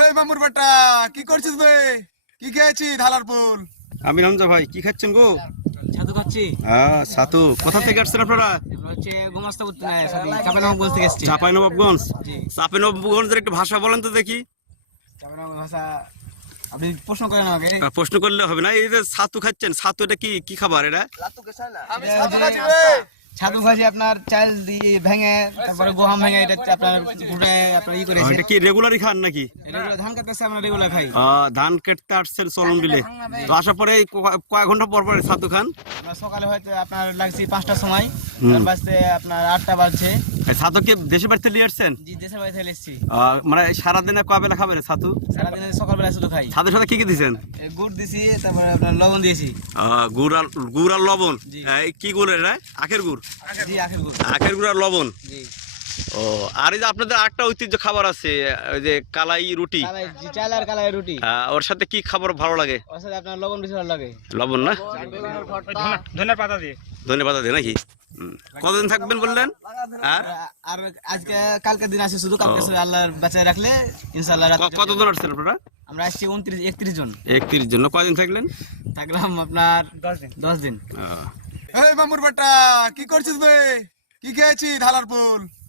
এই মামুর বেটা কি করছিস বে? কি খেয়েছি ধালার ফুল? আমি রমজা ভাই কি খাচ্ছেন গো? ছাতু খাচ্ছি। হ্যাঁ কোথা থেকে আসছেন আপনারা? হচ্ছে থেকে এসছি। একটু ভাষা বলেন তো দেখি। চাপানগঞ্জ ভাষা আপনি প্রশ্ন করেন আমাকে। প্রশ্ন করলে হবে না এই যে ছাতু খাচ্ছেন ছাতু এটা কি কি খাবার এটা? আমি ছাতু খাচ্ছি বে। ছাতু ভাজি আপনার চাল দিয়ে ভেঙে তারপরে গহম ভেঙে এটা আপনার ঘুরে আপনার ই করেছে এটা কি রেগুলারই খান নাকি? রেগুলার ধান কাটতেছে আমরা রেগুলার খাই। ধান কাটতে আসছেন চলন বিলে। তো আসার পরে কয়েক ঘণ্টা পর পর ছাতু খান। সকালে হয়তো আপনার লাগছে পাঁচটার সময় বাজতে আপনার আটটা বাজছে। এই ছাতু কি দেশে বাড়িতে নিয়ে আসছেন? জি দেশের বাড়ি এসেছি। মানে সারাদিনে কবেলা খাবেন ছাতু? সারাদিনে সকালবেলা শুধু খাই। ছাদের সাথে কি কি দিছেন? গুড় দিছি তারপরে আপনার লবণ দিয়েছি। গুড় আর গুড় আর লবণ? কি গুড় এটা? আখের গুড়? জি আখের গুড়। আখের গুড় আর লবণ? জি। ও আর এই যে আপনাদের আরেকটা ঐতিহ্য খাবার আছে ওই যে কালাই রুটি। চাল আর কালাই রুটি। ওর সাথে কি খাবার ভালো লাগে? ওর সাথে আপনার লবণ বেশি ভালো লাগে। লবণ না? ধনের পাতা দিয়ে। ধন্যবাদ দিয়ে নাকি? কতদিন থাকবেন বললেন? আর আর আজকে কালকে দিন আছে শুধু কালকে আল্লাহর বাঁচায় রাখলে ইনশাআল্লাহ কতজন আসছেন আপনারা? আমরা আসছি উনত্রিশ একত্রিশ জন। একত্রিশ জন। কয়দিন থাকলেন? থাকলাম আপনার দশ দিন। দশ দিন। এই মামুর বেটা কি করছিস বে? কি খেয়েছি এই ভাতিজা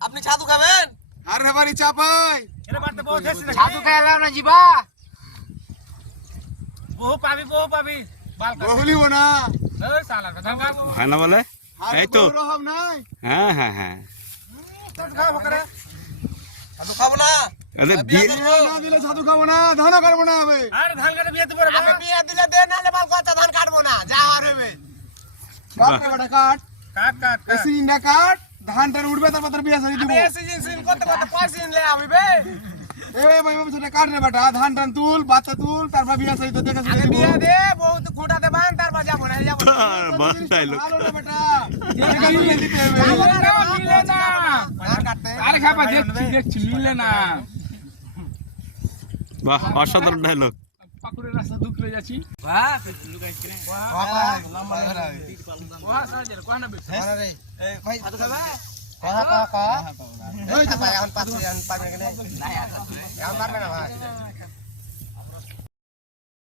আপনি ছাতু খাবেন? আর রে বাড়ি চাপাই ছাতু খাইলাম না জিবা। বহু পাবি বহু পাবি। বহলিব না। হয় না বলে? এই তো। হ্যাঁ হ্যাঁ হ্যাঁ। খাব না। ছাতু খাব। না ধানও কাটবো না হবে আমি বিয়ে দিলে দে নালে মাল কথা ধান কাটবো না যা আর হবে। কাট কাট। সিনটা কাট ধানটার উঠবে তারপর তোর বিয়ে সাজি দিব। সিজন সিজন করতে করতে পয়সা নিলে আমি বে। এই ভাই বাবু সেটা কাট রে বেটা? ধান টান তুল বাচ্চা তুল তারপর বিয়ে সাজি তো দেখে আগে বিয়ে দে বহুত খুঁটা দে বান তারপর যাব না যাব না। বাস ডাইলগ ভালো বেটা। এটা মিলে দিতে হবে। মিলে না। আরে খাবা দেখছি দেখছি মিলে না। বাহ অসাধারণ ডায়লগ পাকুড়ের রাস্তা দুকলে যাচ্ছি। বাহ কোহা সাহায্যের কোহা না বেশি? এই ভাই ছাতু খাবে কহা কহা কহা? এই তো এখন পাঁচ এখন পাঁচ মিনিট এখন পারবে না ভাই।